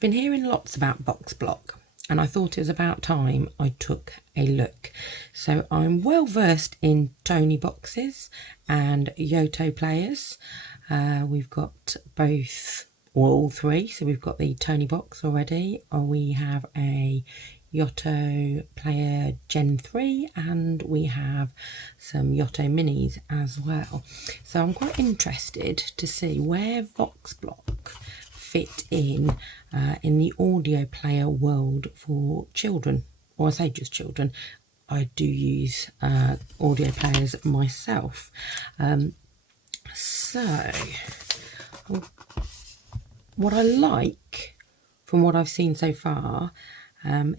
I've been hearing lots about Voxblock, and I thought it was about time I took a look. So I'm well versed in Tony boxes and Yoto players. We've got both, or all three. So we've got the Tony box already, or we have a Yoto player Gen 3, and we have some Yoto minis as well. So I'm quite interested to see where Voxblock fit in the audio player world for children, or I say just children. I do use audio players myself. So what I like from what I've seen so far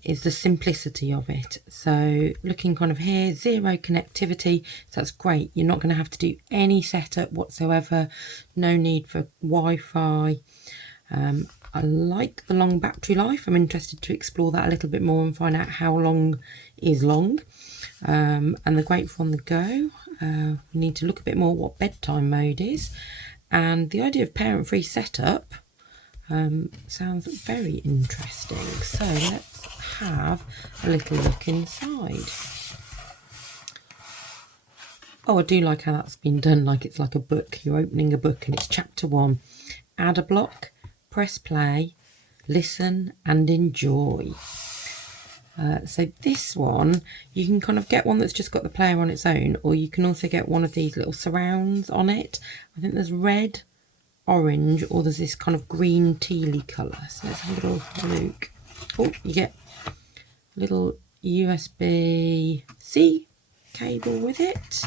is the simplicity of it. So looking kind of here, zero connectivity, so that's great. You're not going to have to do any setup whatsoever, no need for Wi-Fi. I like the long battery life. I'm interested to explore that a little bit more and find out how long is long. And the great for on the go. We need to look a bit more what bedtime mode is. And the idea of parent-free setup sounds very interesting. So let's have a little look inside. Oh, I do like how that's been done, like it's like a book. You're opening a book and it's chapter 1. Add a block, press play, listen and enjoy. So this one, you can kind of get one that's just got the player on its own, or you can also get one of these little surrounds on it. I think there's red, orange, or there's this kind of green tealy colour. So let's have a little look. Oh, you get a little USB-C cable with it.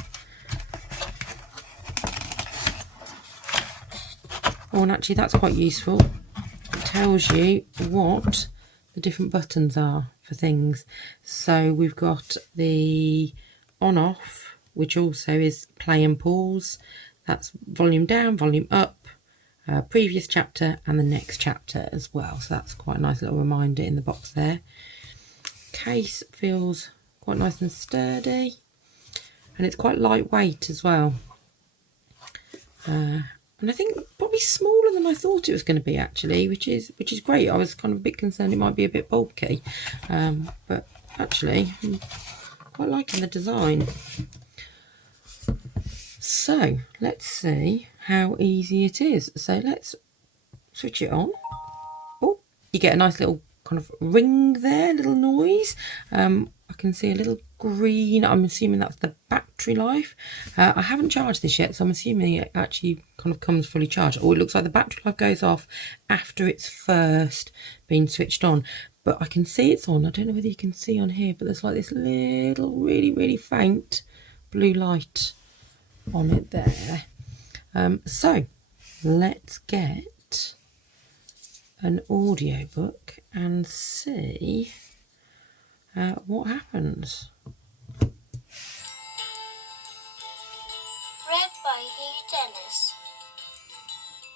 Oh, and actually that's quite useful. It tells you what the different buttons are for things. So we've got the on-off, which also is play and pause. That's volume down, volume up, previous chapter and the next chapter as well. So that's quite a nice little reminder in the box there. Case feels quite nice and sturdy, and it's quite lightweight as well. And I think probably smaller than I thought it was going to be actually, which is great. I was kind of a bit concerned it might be a bit bulky, but actually I'm quite liking the design. So let's see how easy it is. So let's switch it on. Oh, you get a nice little kind of ring there, little noise. I can see a little green. I'm assuming that's the battery life. I haven't charged this yet, so I'm assuming it actually kind of comes fully charged. Oh, it looks like the battery life goes off after it's first been switched on. But I can see it's on. I don't know whether you can see on here, but there's like this little, really faint blue light on it there. So let's get an audiobook and see what happens. Read by Hugh Dennis.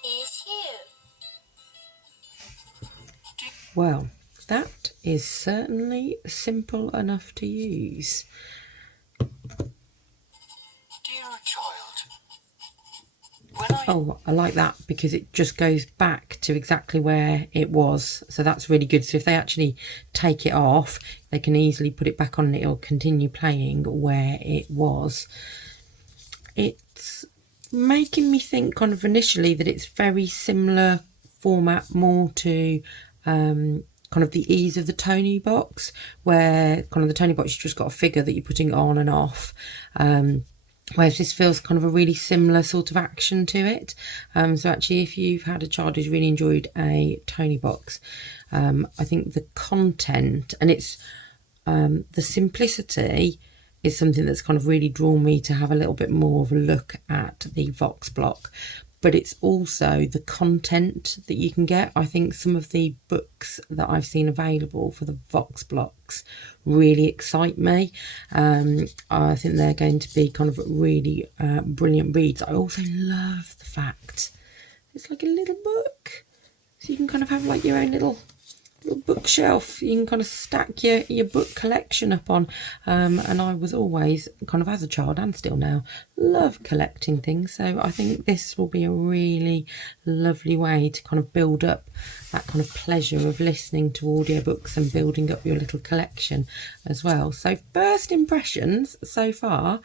Here's Hugh. Well, that is certainly simple enough to use. Oh, I like that because it just goes back to exactly where it was. So that's really good. So if they actually take it off, they can easily put it back on and it'll continue playing where it was. It's making me think kind of initially that it's very similar format, more to kind of the ease of the Tony box, where kind of the Tony box, you've just got a figure that you're putting on and off. Whereas this feels kind of a really similar sort of action to it. So actually, if you've had a child who's really enjoyed a Tony box, I think the content and it's the simplicity is something that's kind of really drawn me to have a little bit more of a look at the Voxblock. But it's also the content that you can get. I think some of the books that I've seen available for the Voxblocks really excite me. I think they're going to be kind of really brilliant reads. I also love the fact it's like a little book. So you can kind of have like your own little little bookshelf you can kind of stack your book collection up on. And I was always, kind of as a child and still now, love collecting things. So I think this will be a really lovely way to kind of build up that kind of pleasure of listening to audiobooks and building up your little collection as well. So first impressions so far,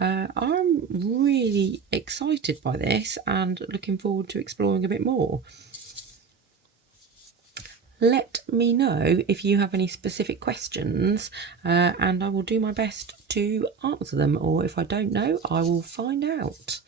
I'm really excited by this and looking forward to exploring a bit more. Let me know if you have any specific questions, and I will do my best to answer them, or if I don't know, I will find out.